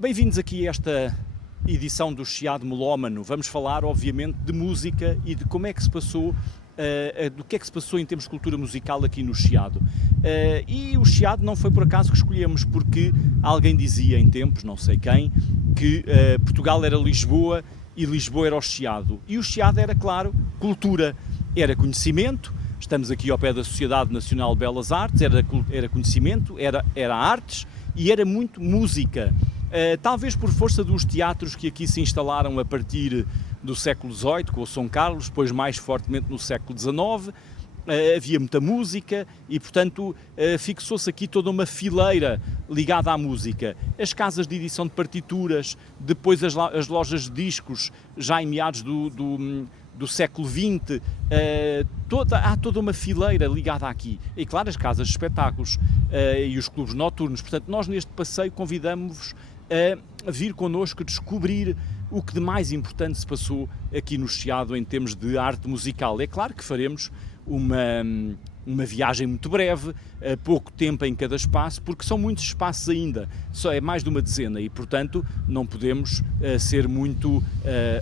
Bem-vindos aqui a esta edição do Chiado Melómano. Vamos falar, obviamente, de música e de como é que se passou, do que é que se passou em termos de cultura musical aqui no Chiado. E o Chiado não foi por acaso que escolhemos, porque alguém dizia em tempos, não sei quem, que Portugal era Lisboa e Lisboa era o Chiado. E o Chiado era, claro, cultura, era conhecimento. Estamos aqui ao pé da Sociedade Nacional de Belas Artes, era conhecimento, era artes e era muito música. Talvez por força dos teatros que aqui se instalaram a partir do século XVIII, com o São Carlos, depois mais fortemente no século XIX, havia muita música e, portanto, fixou-se aqui toda uma fileira ligada à música. As casas de edição de partituras, depois as lojas de discos, já em meados do século XX, há toda uma fileira ligada aqui. E, claro, as casas de espetáculos e os clubes noturnos. Portanto, nós neste passeio convidamos-vos a vir connosco descobrir o que de mais importante se passou aqui no Chiado em termos de arte musical. É claro que faremos uma viagem muito breve, pouco tempo em cada espaço, porque são muitos espaços ainda, só é mais de uma dezena e, portanto, não podemos ser muito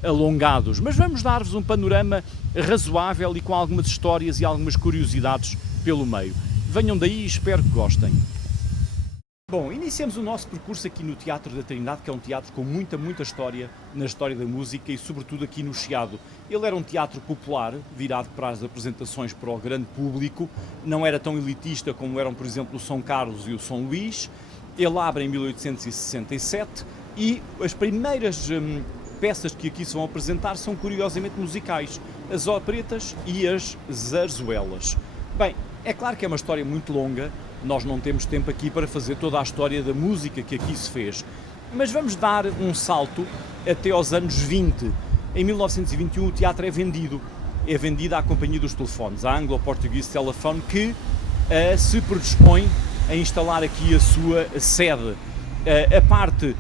alongados. Mas vamos dar-vos um panorama razoável e com algumas histórias e algumas curiosidades pelo meio. Venham daí e espero que gostem. Bom, iniciamos o nosso percurso aqui no Teatro da Trindade, que é um teatro com muita história na história da música e sobretudo aqui no Chiado. Ele era um teatro popular, virado para as apresentações para o grande público, não era tão elitista como eram, por exemplo, o São Carlos e o São Luís. Ele abre em 1867 e as primeiras peças que aqui se vão apresentar são curiosamente musicais, as operetas e as zarzuelas. Bem, é claro que é uma história muito longa. Nós não temos tempo aqui para fazer toda a história da música que aqui se fez, mas vamos dar um salto até aos anos 20. Em 1921 o teatro é vendido à Companhia dos Telefones, a Anglo-Portuguese Telephone, que se predispõe a instalar aqui a sua sede. A parte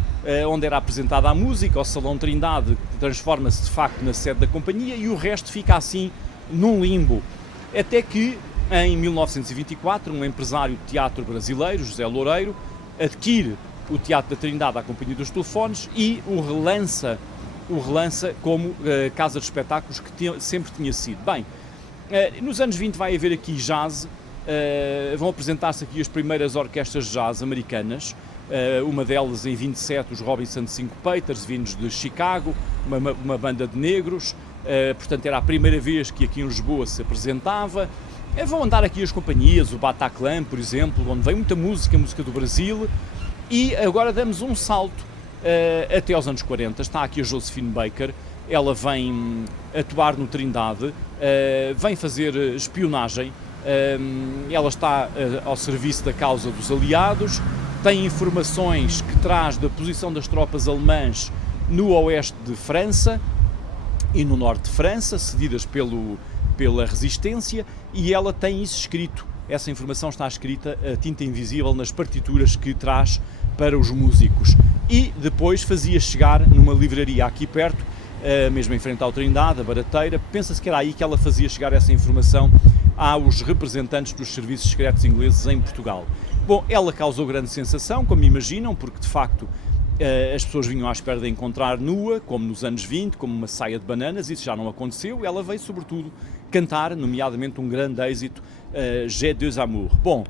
onde era apresentada a música, o Salão Trindade, transforma-se de facto na sede da companhia e o resto fica assim num limbo, até que em 1924, um empresário de teatro brasileiro, José Loureiro, adquire o Teatro da Trindade à Companhia dos Telefones e o relança como casa de espetáculos que sempre tinha sido. Bem, nos anos 20 vai haver aqui jazz, vão apresentar-se aqui as primeiras orquestras de jazz americanas, uma delas em 27, os Robinson Syncopators, vindos de Chicago, uma banda de negros, portanto era a primeira vez que aqui em Lisboa se apresentava. Vão andar aqui as companhias, o Bataclan, por exemplo, onde vem muita música do Brasil, e agora damos um salto até aos anos 40. Está aqui a Josephine Baker, ela vem atuar no Trindade, vem fazer espionagem, ela está ao serviço da causa dos aliados, tem informações que traz da posição das tropas alemãs no oeste de França e no norte de França, cedidas pela resistência, e ela tem isso escrito, essa informação está escrita a tinta invisível nas partituras que traz para os músicos. E depois fazia chegar numa livraria aqui perto, mesmo em frente ao Trindade, a Barateira, pensa-se que era aí que ela fazia chegar essa informação aos representantes dos serviços secretos ingleses em Portugal. Bom, ela causou grande sensação, como imaginam, porque de facto as pessoas vinham à espera de a encontrar nua, como nos anos 20, como uma saia de bananas, isso já não aconteceu. Ela veio sobretudo cantar, nomeadamente um grande êxito, J'ai deux amours. Bom,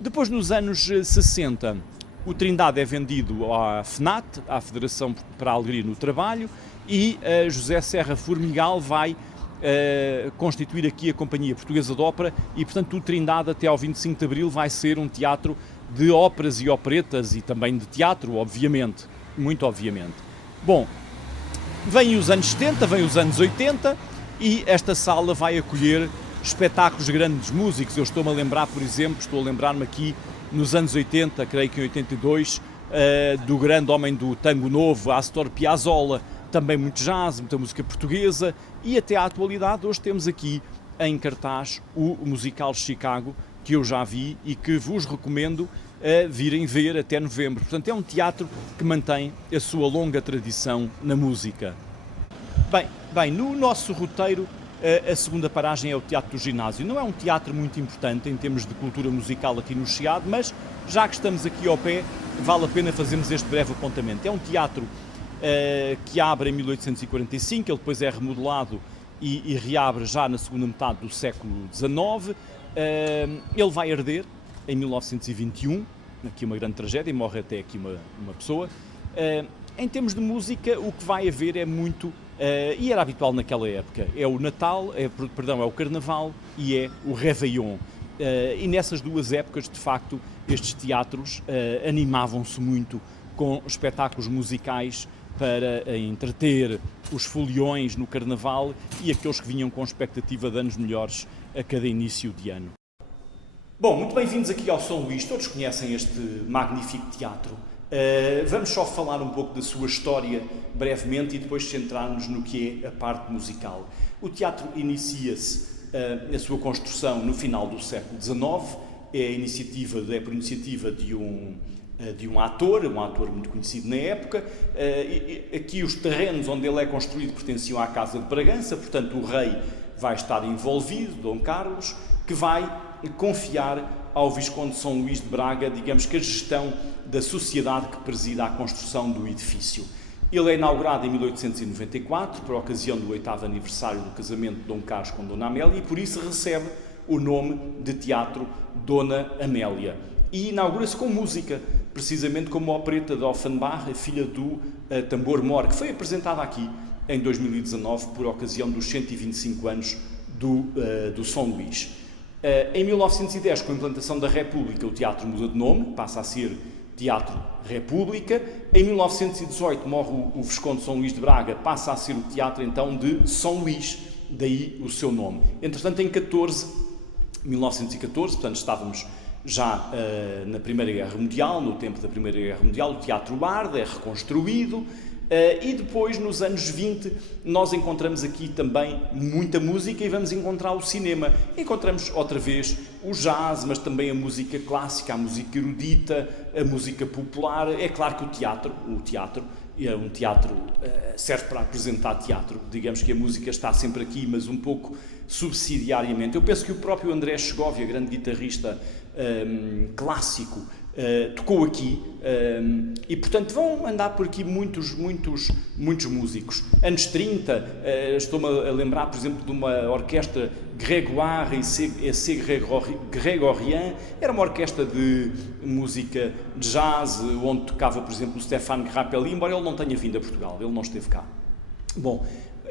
depois nos anos 60 o Trindade é vendido à FNAT, à Federação para a Alegria no Trabalho, e José Serra Formigal vai constituir aqui a Companhia Portuguesa de Ópera e, portanto, o Trindade até ao 25 de Abril vai ser um teatro de óperas e operetas e também de teatro, obviamente, muito obviamente. Bom, vêm os anos 70, vêm os anos 80 e esta sala vai acolher espetáculos de grandes músicos. Eu estou-me a lembrar, por exemplo, estou a lembrar-me aqui nos anos 80, creio que em 82, do grande homem do tango novo, Astor Piazzolla, também muito jazz, muita música portuguesa e até à atualidade hoje temos aqui em cartaz o musical Chicago, que eu já vi e que vos recomendo virem ver até novembro. Portanto, é um teatro que mantém a sua longa tradição na música. Bem, no nosso roteiro A segunda paragem é o Teatro do Ginásio. Não é um teatro muito importante em termos de cultura musical aqui no Chiado, mas já que estamos aqui ao pé, vale a pena fazermos este breve apontamento. É um teatro que abre em 1845, ele depois é remodelado e reabre já na segunda metade do século XIX. Ele vai arder em 1921, aqui uma grande tragédia, e morre até aqui uma pessoa. Em termos de música, o que vai haver é muito, e era habitual naquela época, é o Natal, é o Carnaval e é o Réveillon. E nessas duas épocas, de facto, estes teatros animavam-se muito com espetáculos musicais para entreter os foliões no Carnaval e aqueles que vinham com expectativa de anos melhores a cada início de ano. Bom, muito bem-vindos aqui ao São Luís. Todos conhecem este magnífico teatro. Vamos só falar um pouco da sua história brevemente e depois centrar-nos no que é a parte musical. O teatro inicia-se, a sua construção, no final do século XIX. É por iniciativa de um ator muito conhecido na época. Aqui os terrenos onde ele é construído pertenciam à Casa de Bragança, portanto o rei vai estar envolvido, Dom Carlos, que vai confiar ao Visconde de São Luís de Braga, digamos que a gestão da sociedade que presida a construção do edifício. Ele é inaugurado em 1894, por ocasião do 8º aniversário do casamento de Dom Carlos com Dona Amélia, e por isso recebe o nome de Teatro Dona Amélia. E inaugura-se com música, precisamente como a opereta de Offenbach, a filha do tambor-mor, que foi apresentada aqui em 2019 por ocasião dos 125 anos do São Luís. Em 1910, com a implantação da República, o teatro muda de nome, passa a ser Teatro República. Em 1918 morre o Visconde de São Luís de Braga, passa a ser o teatro então de São Luís, daí o seu nome. Entretanto, em 1914, portanto estávamos já na Primeira Guerra Mundial, no tempo da Primeira Guerra Mundial, o teatro arde, é reconstruído. E depois, nos anos 20, nós encontramos aqui também muita música e vamos encontrar o cinema. Encontramos outra vez o jazz, mas também a música clássica, a música erudita, a música popular. É claro que o teatro serve para apresentar teatro. Digamos que a música está sempre aqui, mas um pouco subsidiariamente. Eu penso que o próprio André Segovia, grande guitarrista clássico, tocou aqui e, portanto, vão andar por aqui muitos músicos. Anos 30, estou-me a lembrar, por exemplo, de uma orquestra Grégoire et C. Grégorien, era uma orquestra de música de jazz, onde tocava, por exemplo, o Stéphane Grappelli, embora ele não tenha vindo a Portugal, ele não esteve cá. Bom,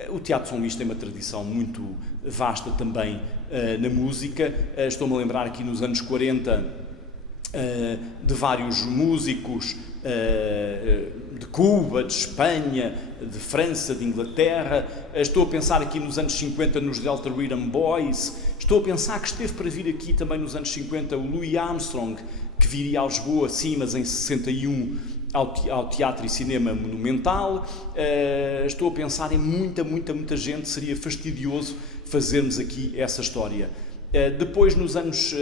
o Teatro São Luís tem uma tradição muito vasta também na música. Estou-me a lembrar aqui nos anos 40 de vários músicos de Cuba, de Espanha, de França, de Inglaterra. Estou a pensar aqui nos anos 50 nos Delta Rhythm Boys. Estou a pensar que esteve para vir aqui também nos anos 50 o Louis Armstrong, que viria a Lisboa, sim, mas em 61 ao Teatro e Cinema Monumental. Estou a pensar em muita gente. Seria fastidioso fazermos aqui essa história. Depois, nos anos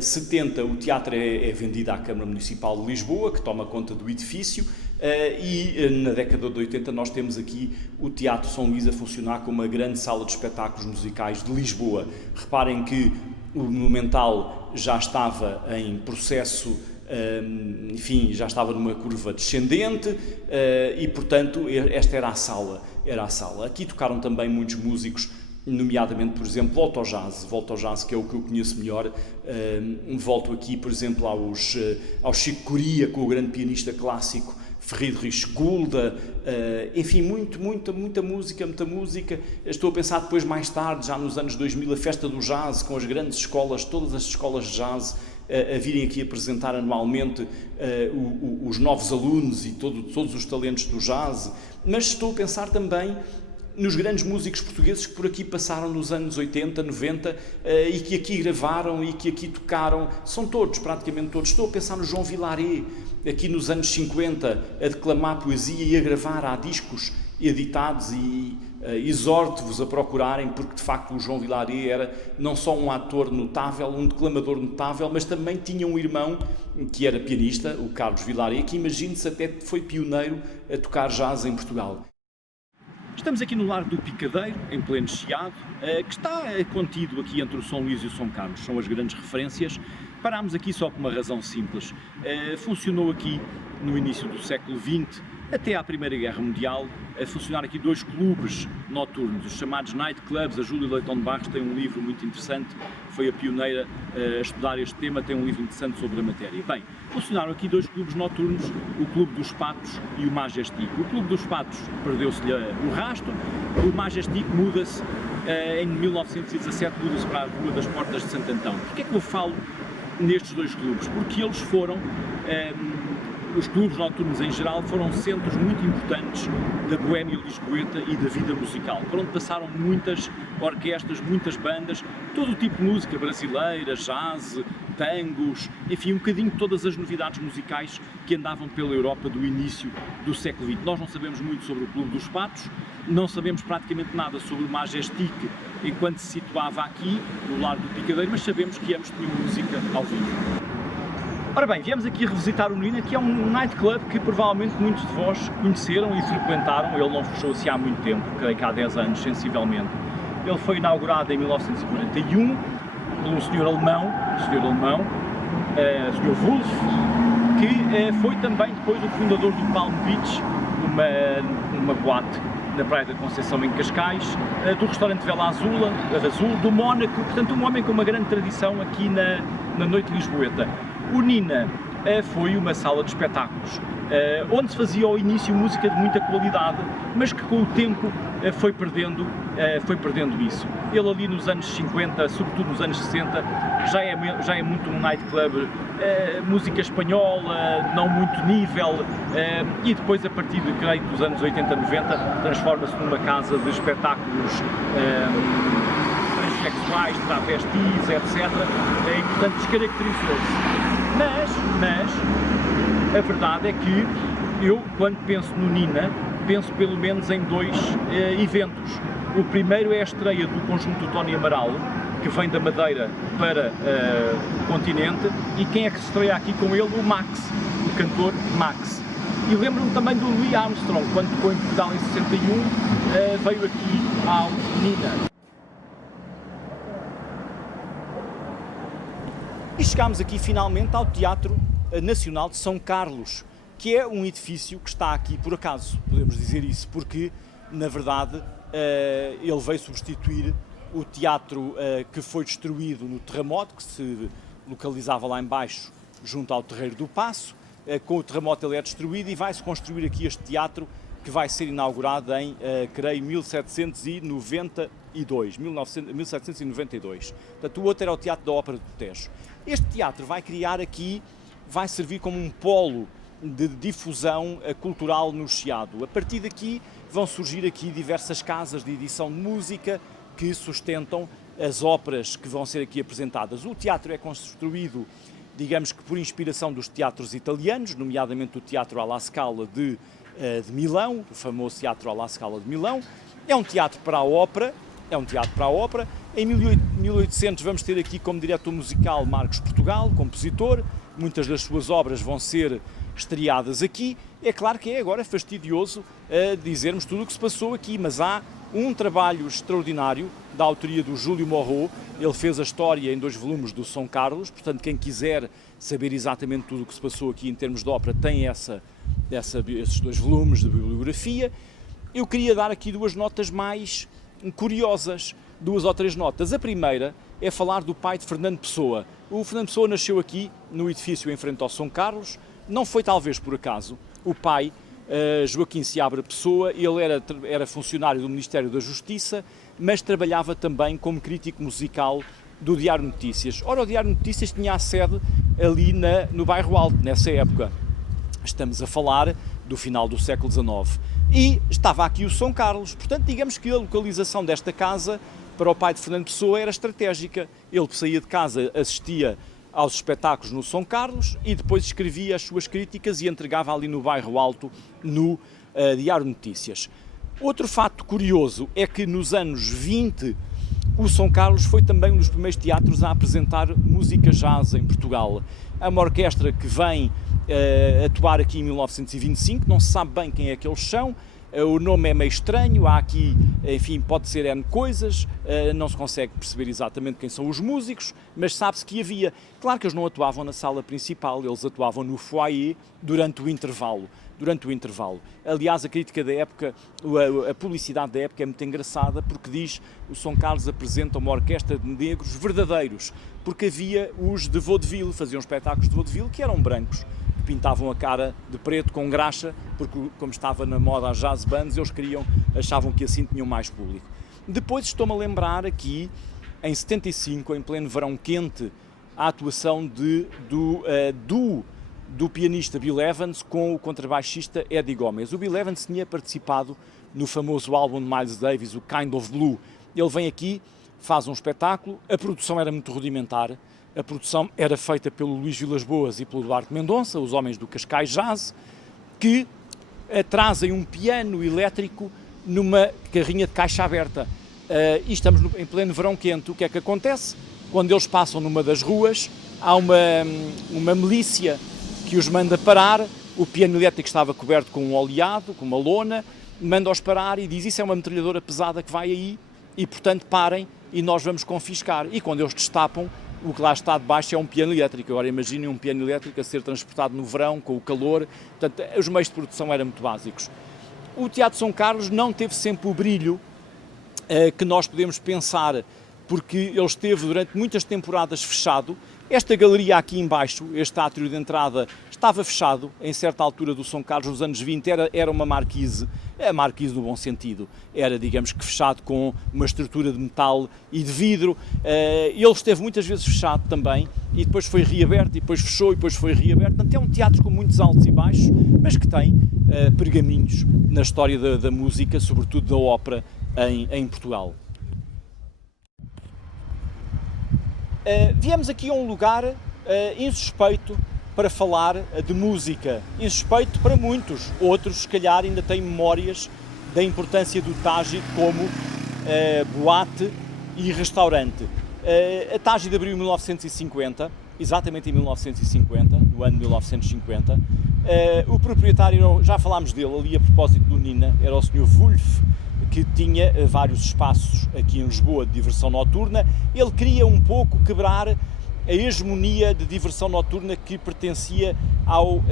70, o teatro é vendido à Câmara Municipal de Lisboa, que toma conta do edifício, e na década de 80 nós temos aqui o Teatro São Luís a funcionar como uma grande sala de espetáculos musicais de Lisboa. Reparem que o Monumental já estava em processo, enfim, já estava numa curva descendente, e, portanto, esta era a sala. Aqui tocaram também muitos músicos, nomeadamente, por exemplo, volto ao jazz, que é o que eu conheço melhor. Volto aqui, por exemplo, ao Chico Coria, com o grande pianista clássico Friedrich Gulda, enfim, muita música. Estou a pensar depois, mais tarde, já nos anos 2000, a Festa do Jazz, com as grandes escolas, todas as escolas de jazz a virem aqui apresentar anualmente os novos alunos e todos os talentos do jazz. Mas estou a pensar também nos grandes músicos portugueses que por aqui passaram nos anos 80, 90 e que aqui gravaram e que aqui tocaram. São todos, praticamente todos. Estou a pensar no João Vilaré, aqui nos anos 50, a declamar poesia e a gravar. Há discos editados e exorto-vos a procurarem, porque de facto o João Vilaré era não só um ator notável, um declamador notável, mas também tinha um irmão que era pianista, o Carlos Vilaré, que imagine-se até foi pioneiro a tocar jazz em Portugal. Estamos aqui no Largo do Picadeiro, em pleno Chiado, que está contido aqui entre o São Luís e o São Carlos, são as grandes referências. Parámos aqui só por uma razão simples. Funcionou aqui no início do século XX, até à Primeira Guerra Mundial, a funcionar aqui 2 clubes noturnos, os chamados night clubs. A Júlia Leitão de Barros tem um livro muito interessante, foi a pioneira a estudar este tema, tem um livro interessante sobre a matéria. Bem, funcionaram aqui 2 clubes noturnos, o Clube dos Patos e o Majestic. O Clube dos Patos perdeu-se-lhe o rastro, o Majestic muda-se, em 1917 muda-se para a Rua das Portas de Santo Antão. Porquê é que eu falo nestes 2 clubes? Porque eles foram... os clubes noturnos em geral foram centros muito importantes da boémia lisboeta e da vida musical, por onde passaram muitas orquestras, muitas bandas, todo o tipo de música brasileira, jazz, tangos, enfim, um bocadinho todas as novidades musicais que andavam pela Europa do início do século XX. Nós não sabemos muito sobre o Clube dos Patos, não sabemos praticamente nada sobre o Majestic enquanto se situava aqui, no Largo do Picadeiro, mas sabemos que ambos tinham música ao vivo. Ora bem, viemos aqui a revisitar o Nina, que é um nightclub que provavelmente muitos de vós conheceram e frequentaram. Ele não fechou assim há muito tempo, creio que há 10 anos, sensivelmente. Ele foi inaugurado em 1941 por um senhor alemão, o Sr. Wolf, que foi também depois o fundador do Palm Beach, uma boate na Praia da Conceição, em Cascais, do restaurante Vela Azul, do Mónaco, portanto um homem com uma grande tradição aqui na noite lisboeta. O Nina foi uma sala de espetáculos, onde se fazia ao início música de muita qualidade, mas que com o tempo foi perdendo isso. Ele ali nos anos 50, sobretudo nos anos 60, já é muito um nightclub, música espanhola, não muito nível, e depois a partir de, creio, dos anos 80, 90, transforma-se numa casa de espetáculos transexuais, travestis, etc. E, portanto, descaracterizou-se. Mas a verdade é que eu, quando penso no Nina, penso pelo menos em 2 eventos. O primeiro é a estreia do conjunto Tony Amaral, que vem da Madeira para o continente, e quem é que se estreia aqui com ele? O Max, o cantor Max. E lembro-me também do Louis Armstrong, quando tocou em Portugal em 61, veio aqui ao Nina. E chegámos aqui finalmente ao Teatro Nacional de São Carlos, que é um edifício que está aqui por acaso, podemos dizer isso, porque na verdade ele veio substituir o teatro que foi destruído no terremoto, que se localizava lá em baixo, junto ao Terreiro do Paço. Com o terremoto ele é destruído e vai-se construir aqui este teatro, que vai ser inaugurado em, creio, 1792. Portanto, o outro era o Teatro da Ópera do Tejo. Este teatro vai criar aqui, vai servir como um polo de difusão cultural no Chiado. A partir daqui vão surgir aqui diversas casas de edição de música que sustentam as óperas que vão ser aqui apresentadas. O teatro é construído, digamos que por inspiração dos teatros italianos, nomeadamente o Teatro alla Scala de Milão, o famoso Teatro alla Scala de Milão. É um teatro para a ópera, Em 1800 vamos ter aqui como diretor musical Marcos Portugal, compositor. Muitas das suas obras vão ser estreadas aqui. É claro que é agora fastidioso dizermos tudo o que se passou aqui, mas há um trabalho extraordinário da autoria do Júlio Morro. Ele fez a história em 2 volumes do São Carlos, portanto quem quiser saber exatamente tudo o que se passou aqui em termos de ópera tem esses 2 volumes de bibliografia. Eu queria dar aqui 2 notas mais curiosas, 2 ou 3 notas. A primeira é falar do pai de Fernando Pessoa. O Fernando Pessoa nasceu aqui no edifício em frente ao São Carlos. Não foi talvez por acaso. O pai, Joaquim Seabra Pessoa, ele era funcionário do Ministério da Justiça, mas trabalhava também como crítico musical do Diário Notícias. Ora, o Diário Notícias tinha a sede ali no Bairro Alto, nessa época. Estamos a falar do final do século XIX. E estava aqui o São Carlos, portanto, digamos que a localização desta casa para o pai de Fernando Pessoa era estratégica. Ele saía de casa, assistia aos espetáculos no São Carlos e depois escrevia as suas críticas e entregava ali no Bairro Alto, no Diário Notícias. Outro fato curioso é que nos anos 20 o São Carlos foi também um dos primeiros teatros a apresentar música jazz em Portugal. Há uma orquestra que vem atuar aqui em 1925, não se sabe bem quem é que eles são, o nome é meio estranho, há aqui, enfim, pode ser N coisas, não se consegue perceber exatamente quem são os músicos, mas sabe-se que havia. Claro que eles não atuavam na sala principal, eles atuavam no foyer durante o intervalo. Aliás, a crítica da época, a publicidade da época é muito engraçada, porque diz o São Carlos apresenta uma orquestra de negros verdadeiros, porque havia os de vaudeville, faziam espetáculos de vaudeville que eram brancos, que pintavam a cara de preto com graxa, porque como estava na moda as jazz bands, eles achavam que assim tinham mais público. Depois estou-me a lembrar aqui, em 75, em pleno verão quente, a atuação do pianista Bill Evans com o contrabaixista Eddie Gomez. O Bill Evans tinha participado no famoso álbum de Miles Davis, o Kind of Blue. Ele vem aqui, faz um espetáculo, a produção era muito rudimentar, a produção era feita pelo Luís Vilas Boas e pelo Duarte Mendonça, os homens do Cascais Jazz, que trazem um piano elétrico numa carrinha de caixa aberta. E estamos em pleno verão quente. O que é que acontece? Quando eles passam numa das ruas, há uma milícia que os manda parar, o piano elétrico estava coberto com um oleado, com uma lona, manda-os parar e diz: isso é uma metralhadora pesada que vai aí e, portanto, parem e nós vamos confiscar. E quando eles destapam, o que lá está debaixo é um piano elétrico. Agora imaginem um piano elétrico a ser transportado no verão, com o calor. Portanto, os meios de produção eram muito básicos. O Teatro São Carlos não teve sempre o brilho que nós podemos pensar, porque ele esteve durante muitas temporadas fechado. Esta galeria aqui embaixo, este átrio de entrada, estava fechado em certa altura do São Carlos, nos anos 20, era uma marquise, a marquise no bom sentido, era, digamos que, fechado com uma estrutura de metal e de vidro. Ele esteve muitas vezes fechado também, e depois foi reaberto, e depois fechou, e depois foi reaberto. Portanto, é um teatro com muitos altos e baixos, mas que tem pergaminhos na história da música, sobretudo da ópera, em Portugal. Viemos aqui a um lugar insuspeito para falar de música, insuspeito para muitos, outros se calhar ainda têm memórias da importância do Tágide como boate e restaurante. A Tágide abriu em 1950, exatamente em 1950, no ano de 1950. O proprietário, já falámos dele ali a propósito do Nina, era o Sr. Wolff, que tinha vários espaços aqui em Lisboa de diversão noturna. Ele queria um pouco quebrar a hegemonia de diversão noturna que pertencia ao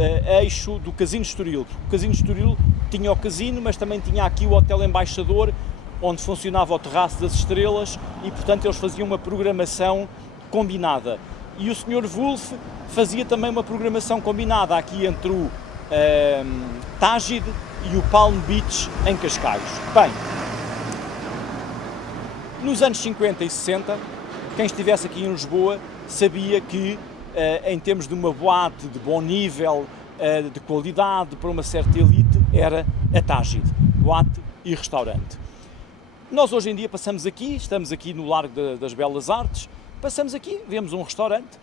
eixo do Casino Estoril. Porque o Casino Estoril tinha o casino, mas também tinha aqui o Hotel Embaixador, onde funcionava o Terraço das Estrelas, e portanto eles faziam uma programação combinada. E o Sr. Wolff fazia também uma programação combinada aqui entre o Tágide e o Palm Beach em Cascais. Bem, nos anos 50 e 60, quem estivesse aqui em Lisboa sabia que, em termos de uma boate de bom nível, de qualidade, para uma certa elite, era a Tágide, boate e restaurante. Nós hoje em dia estamos aqui no Largo das Belas Artes, passamos aqui, vemos um restaurante,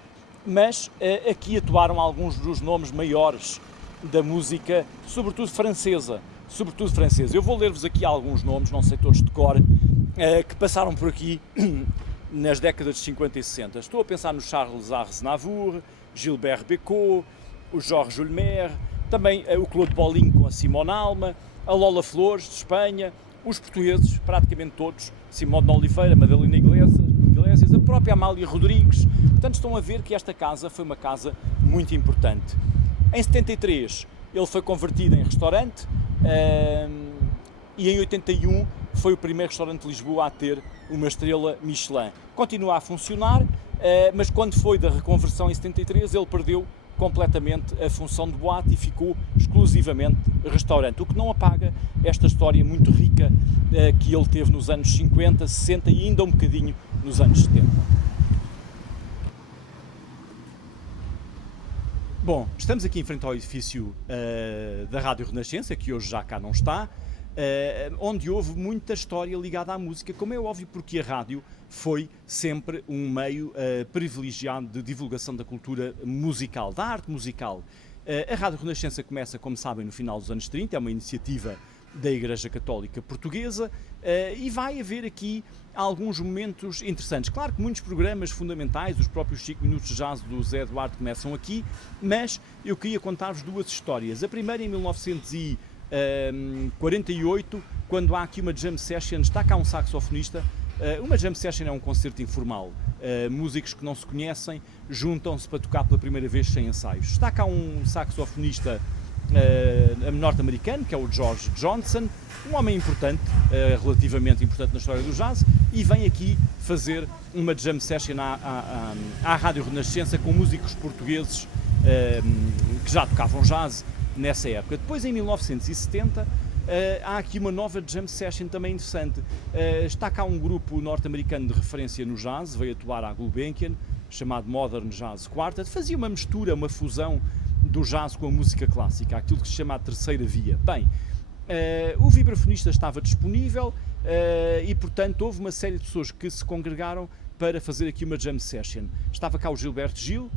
mas aqui atuaram alguns dos nomes maiores da música, sobretudo francesa. Eu vou ler-vos aqui alguns nomes, não sei todos de cor, que passaram por aqui nas décadas de 50 e 60. Estou a pensar no Charles Aznavour, Gilbert Bécaud, o Jorge Ulmer, também o Claude Bolling com a Simone Alma, a Lola Flores, de Espanha, os portugueses, praticamente todos, Simone de Oliveira, Madalena Iglesias, a própria Amália Rodrigues. Portanto, estão a ver que esta casa foi uma casa muito importante. Em 73 ele foi convertido em restaurante e em 81 foi o primeiro restaurante de Lisboa a ter uma estrela Michelin. Continua a funcionar, mas quando foi da reconversão em 73 ele perdeu completamente a função de boate e ficou exclusivamente restaurante, o que não apaga esta história muito rica que ele teve nos anos 50, 60 e ainda um bocadinho nos anos 70. Bom, estamos aqui em frente ao edifício da Rádio Renascença, que hoje já cá não está, onde houve muita história ligada à música, como é óbvio, porque a rádio foi sempre um meio privilegiado de divulgação da cultura musical, da arte musical. A Rádio Renascença começa, como sabem, no final dos anos 30, é uma iniciativa da Igreja Católica Portuguesa, e vai haver aqui alguns momentos interessantes. Claro que muitos programas fundamentais, os próprios 5 minutos de jazz do Zé Eduardo começam aqui, mas eu queria contar-vos duas histórias. A primeira em 1900 48, quando há aqui uma jam session, está cá um saxofonista. Uma jam session é um concerto informal. Músicos que não se conhecem juntam-se para tocar pela primeira vez sem ensaios. Está cá um saxofonista norte-americano, que é o George Johnson, um homem importante, relativamente importante na história do jazz, e vem aqui fazer uma jam session à Rádio Renascença com músicos portugueses que já tocavam jazz nessa época. Depois, em 1970, há aqui uma nova jam session também interessante. Está cá um grupo norte-americano de referência no jazz, veio atuar à Gulbenkian, chamado Modern Jazz Quartet, fazia uma mistura, uma fusão do jazz com a música clássica, aquilo que se chama a terceira via. Bem, o vibrafonista estava disponível e, portanto, houve uma série de pessoas que se congregaram para fazer aqui uma jam session. Estava cá o Gilberto Gil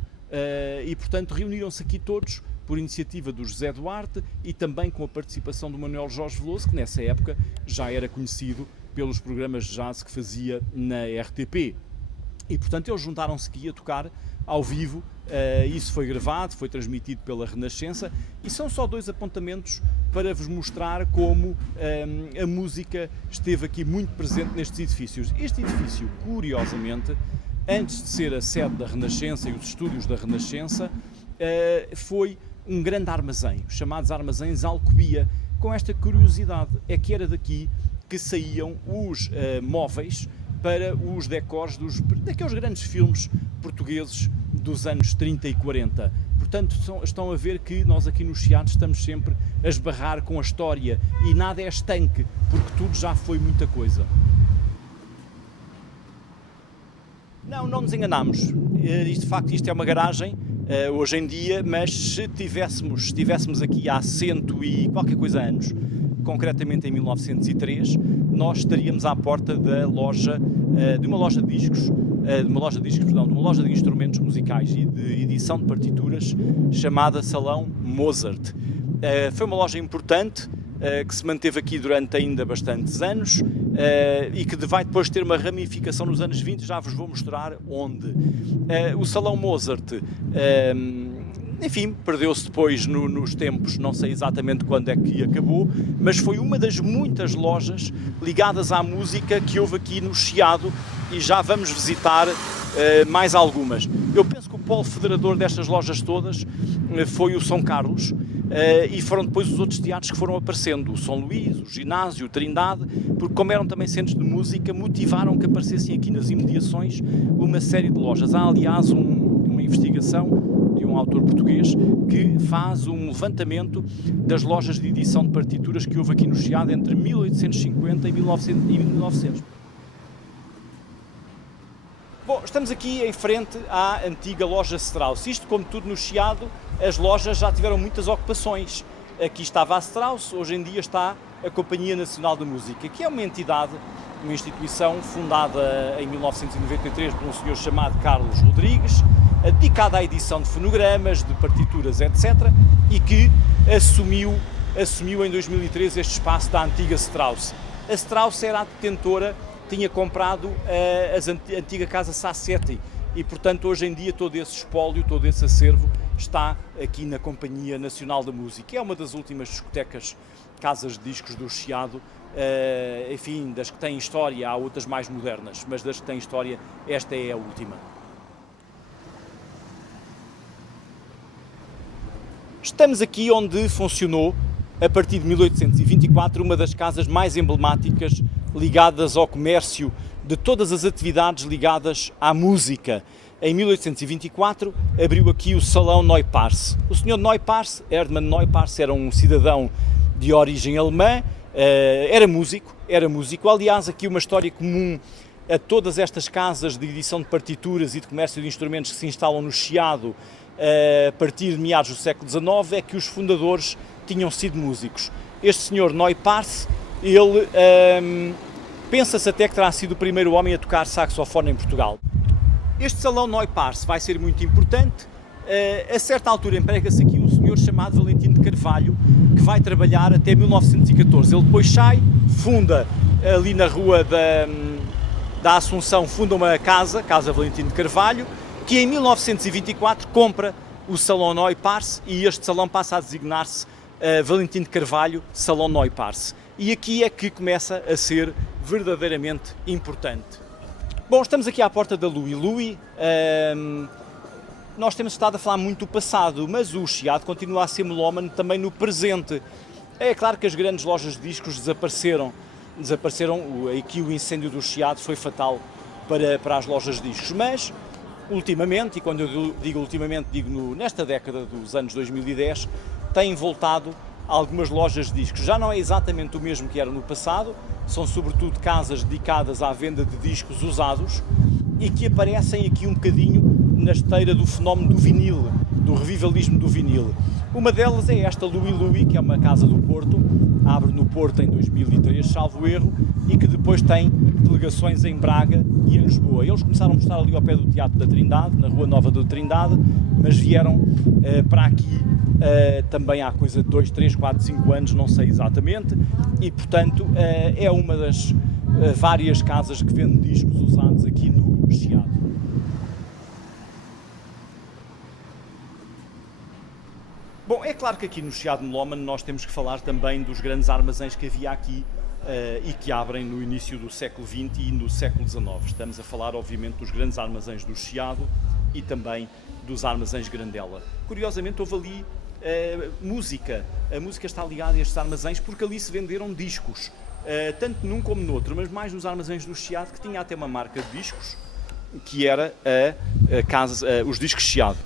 e, portanto, reuniram-se aqui todos por iniciativa do José Duarte e também com a participação do Manuel Jorge Veloso, que nessa época já era conhecido pelos programas de jazz que fazia na RTP. E, portanto, eles juntaram-se aqui a tocar ao vivo. Isso foi gravado, foi transmitido pela Renascença, e são só dois apontamentos para vos mostrar como a música esteve aqui muito presente nestes edifícios. Este edifício, curiosamente, antes de ser a sede da Renascença e os estúdios da Renascença, foi um grande armazém, chamados Armazéns Alcobaia, com esta curiosidade, é que era daqui que saíam os móveis para os decors daqueles grandes filmes portugueses dos anos 30 e 40. Portanto, estão a ver que nós aqui no Chiado estamos sempre a esbarrar com a história e nada é estanque, porque tudo já foi muita coisa. Não nos enganamos. De facto, isto é uma garagem hoje em dia, mas se estivéssemos aqui há 100 e qualquer coisa anos, concretamente em 1903, nós estaríamos à porta de uma loja de instrumentos musicais e de edição de partituras chamada Salão Mozart. Foi uma loja importante que se manteve aqui durante ainda bastantes anos e que vai depois ter uma ramificação nos anos 20, já vos vou mostrar onde. O Salão Mozart, enfim, perdeu-se depois nos tempos, não sei exatamente quando é que acabou, mas foi uma das muitas lojas ligadas à música que houve aqui no Chiado e já vamos visitar mais algumas. Eu penso que o polo federador destas lojas todas foi o São Carlos e foram depois os outros teatros que foram aparecendo, o São Luís, o Ginásio, o Trindade, porque como eram também centros de música, motivaram que aparecessem aqui nas imediações uma série de lojas. Há, aliás, uma investigação de um autor português que faz um levantamento das lojas de edição de partituras que houve aqui no Chiado entre 1850 e 1900. Bom, estamos aqui em frente à antiga loja Strauss. Isto, como tudo no Chiado, as lojas já tiveram muitas ocupações. Aqui estava a Strauss, hoje em dia está a Companhia Nacional de Música, que é uma entidade, uma instituição fundada em 1993 por um senhor chamado Carlos Rodrigues, dedicada à edição de fonogramas, de partituras, etc., e que assumiu em 2013 este espaço da antiga Strauss. A Strauss era a detentora, tinha comprado a antiga Casa Sassetti e, portanto, hoje em dia todo esse espólio, todo esse acervo está aqui na Companhia Nacional da Música. É uma das últimas discotecas, casas de discos do Chiado, enfim, das que têm história, há outras mais modernas, mas das que têm história, esta é a última. Estamos aqui onde funcionou, a partir de 1824, uma das casas mais emblemáticas ligadas ao comércio, de todas as atividades ligadas à música. Em 1824 abriu aqui o Salão Neupars. O Sr. Neupars, Erdmann Neupars, era um cidadão de origem alemã, era músico. Aliás, aqui uma história comum a todas estas casas de edição de partituras e de comércio de instrumentos que se instalam no Chiado a partir de meados do século XIX é que os fundadores tinham sido músicos. Este Sr. Neupars, ele pensa-se até que terá sido o primeiro homem a tocar saxofone em Portugal. Este Salão Neupars vai ser muito importante. A certa altura emprega-se aqui um senhor chamado Valentino de Carvalho, que vai trabalhar até 1914. Ele depois sai, funda ali na rua da Assunção, funda uma Casa Valentino de Carvalho, que em 1924 compra o Salão Neupars e este salão passa a designar-se Valentim de Carvalho, Salão Neupars. E aqui é que começa a ser verdadeiramente importante. Bom, estamos aqui à porta da Louis Louis. Nós temos estado a falar muito do passado, mas o Chiado continua a ser melómano também no presente. É claro que as grandes lojas de discos desapareceram, aqui o incêndio do Chiado foi fatal para as lojas de discos, mas ultimamente, e quando eu digo ultimamente, digo nesta década dos anos 2010, têm voltado algumas lojas de discos. Já não é exatamente o mesmo que era no passado, são sobretudo casas dedicadas à venda de discos usados e que aparecem aqui um bocadinho na esteira do fenómeno do vinil, do revivalismo do vinil. Uma delas é esta Louis Louis, que é uma casa do Porto, abre no Porto em 2003, salvo erro, e que depois tem delegações em Braga e em Lisboa. Eles começaram a mostrar ali ao pé do Teatro da Trindade, na Rua Nova da Trindade, mas vieram para aqui também há coisa de 2, 3, 4, 5 anos, não sei exatamente, e portanto é uma das várias casas que vende discos usados aqui no Chiado. Bom, é claro que aqui no Chiado Melómano nós temos que falar também dos grandes armazéns que havia aqui e que abrem no início do século XX e no século XIX. Estamos a falar, obviamente, dos grandes armazéns do Chiado e também dos armazéns Grandela. Curiosamente, houve ali música. A música está ligada a estes armazéns porque ali se venderam discos, tanto num como no outro, mas mais nos armazéns do Chiado, que tinha até uma marca de discos, que era os discos Chiado.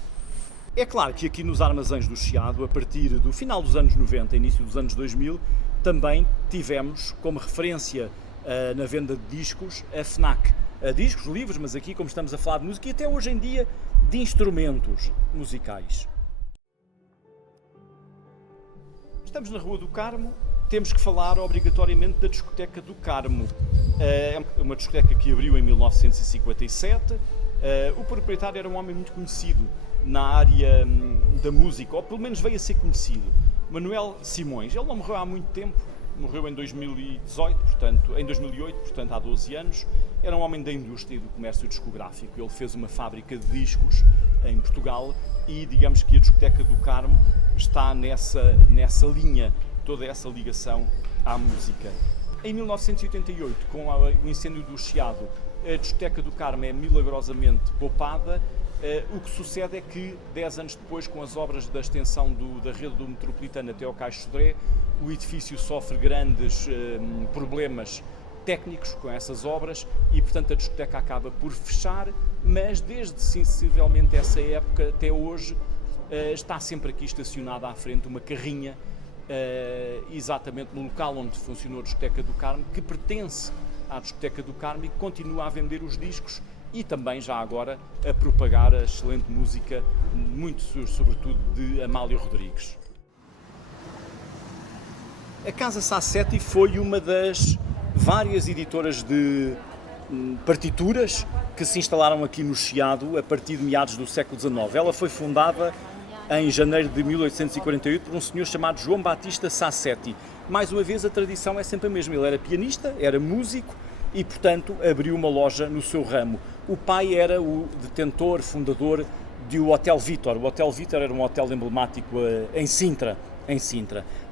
É claro que aqui nos armazéns do Chiado, a partir do final dos anos 90, início dos anos 2000, também tivemos como referência na venda de discos a FNAC. Discos, livros, mas aqui, como estamos a falar de música, e até hoje em dia de instrumentos musicais. Estamos na Rua do Carmo, temos que falar obrigatoriamente da Discoteca do Carmo. É uma discoteca que abriu em 1957. O proprietário era um homem muito conhecido na área da música, ou pelo menos veio a ser conhecido, Manuel Simões. Ele não morreu há muito tempo, morreu em 2018, em 2008, portanto há 12 anos. Era um homem da indústria e do comércio discográfico. Ele fez uma fábrica de discos em Portugal e digamos que a Discoteca do Carmo está nessa linha, toda essa ligação à música. Em 1988, com o incêndio do Chiado, a Discoteca do Carmo é milagrosamente poupada. O que sucede é que, 10 anos depois, com as obras da extensão da rede do Metropolitano até ao Cais de Sodré, o edifício sofre grandes problemas técnicos com essas obras e, portanto, a discoteca acaba por fechar, mas desde sensivelmente essa época até hoje está sempre aqui estacionada à frente uma carrinha, exatamente no local onde funcionou a Discoteca do Carmo, que pertence à Discoteca do Carmo e que continua a vender os discos e também já agora a propagar a excelente música, muito sobretudo de Amália Rodrigues. A Casa Sassetti foi uma das várias editoras de partituras que se instalaram aqui no Chiado a partir de meados do século XIX. Ela foi fundada em janeiro de 1848 por um senhor chamado João Batista Sassetti. Mais uma vez, a tradição é sempre a mesma. Ele era pianista, era músico e, portanto, abriu uma loja no seu ramo. O pai era o detentor, fundador do Hotel Vítor. O Hotel Vítor era um hotel emblemático em Sintra.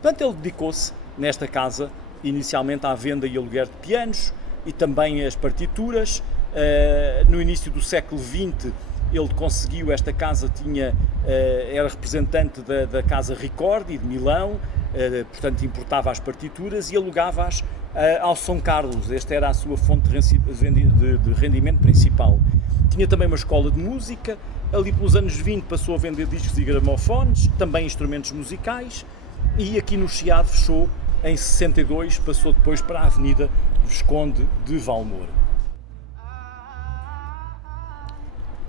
Portanto, ele dedicou-se nesta casa inicialmente à venda e aluguer de pianos e também as partituras. No início do século XX, ele conseguiu, esta casa era representante da Casa Ricordi de Milão, portanto importava as partituras e alugava-as ao São Carlos. Esta era a sua fonte de rendimento principal. Tinha também uma escola de música, ali pelos anos 20 passou a vender discos e gramofones, também instrumentos musicais, e aqui no Chiado fechou em 62, passou depois para a Avenida Visconde de Valmor.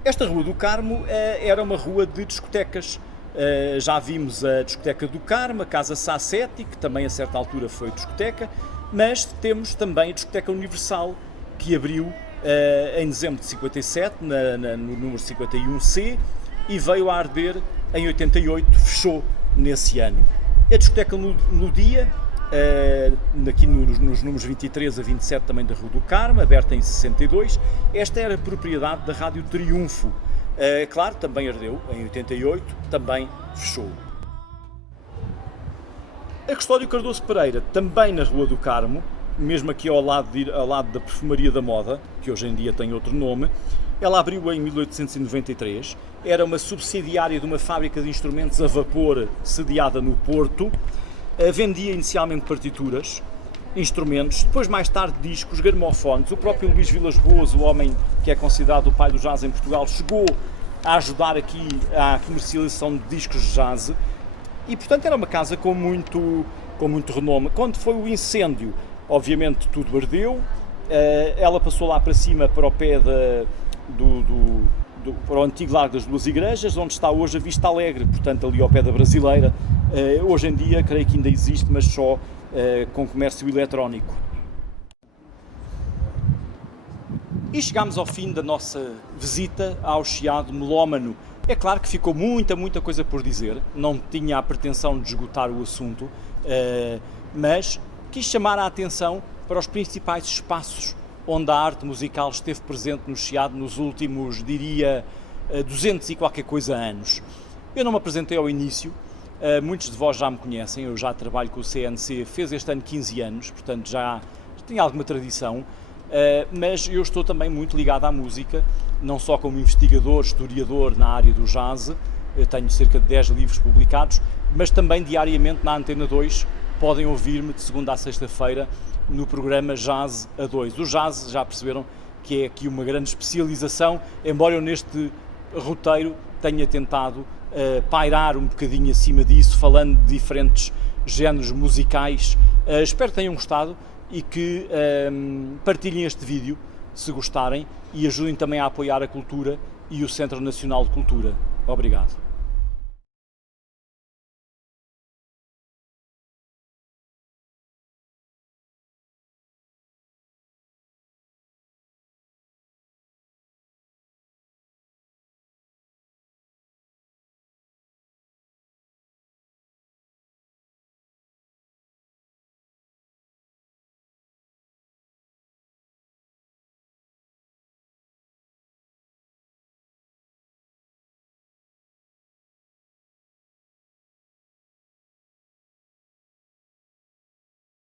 Esta Rua do Carmo era uma rua de discotecas. Já vimos a Discoteca do Carmo, a Casa Sassetti, que também a certa altura foi discoteca, mas temos também a Discoteca Universal, que abriu em dezembro de 57, no número 51C, e veio a arder em 88, fechou nesse ano. A Discoteca Melodia, aqui nos números 23 a 27 também da Rua do Carmo, aberta em 62, esta era propriedade da Rádio Triunfo. Claro, também ardeu em 88, também fechou. A Custódio Cardoso Pereira, também na Rua do Carmo, mesmo aqui ao lado da Perfumaria da Moda, que hoje em dia tem outro nome, ela abriu em 1893, era uma subsidiária de uma fábrica de instrumentos a vapor sediada no Porto, vendia inicialmente partituras, instrumentos, depois mais tarde discos, gramofones. O próprio Luís Vilas Boas, o homem que é considerado o pai do jazz em Portugal, chegou a ajudar aqui à comercialização de discos de jazz e, portanto, era uma casa com muito renome. Quando foi o incêndio, obviamente tudo ardeu, ela passou lá para cima, para o pé para o antigo Largo das Duas Igrejas, onde está hoje a Vista Alegre, portanto ali ao pé da Brasileira. Hoje em dia creio que ainda existe, mas só com comércio eletrónico. E chegámos ao fim da nossa visita ao Chiado Melómano. É claro que ficou muita coisa por dizer, não tinha a pretensão de esgotar o assunto, mas quis chamar a atenção para os principais espaços onde a arte musical esteve presente no Chiado nos últimos, diria, 200 e qualquer coisa anos. Eu não me apresentei ao início, muitos de vós já me conhecem, eu já trabalho com o CNC, fez este ano 15 anos, portanto já tenho alguma tradição, mas eu estou também muito ligado à música, não só como investigador, historiador na área do jazz, eu tenho cerca de 10 livros publicados, mas também diariamente na Antena 2 podem ouvir-me de segunda a sexta-feira no programa Jazz a 2. O jazz, já perceberam que é aqui uma grande especialização, embora eu neste roteiro tenha tentado pairar um bocadinho acima disso, falando de diferentes géneros musicais. Espero que tenham gostado e que partilhem este vídeo, se gostarem, e ajudem também a apoiar a cultura e o Centro Nacional de Cultura. Obrigado.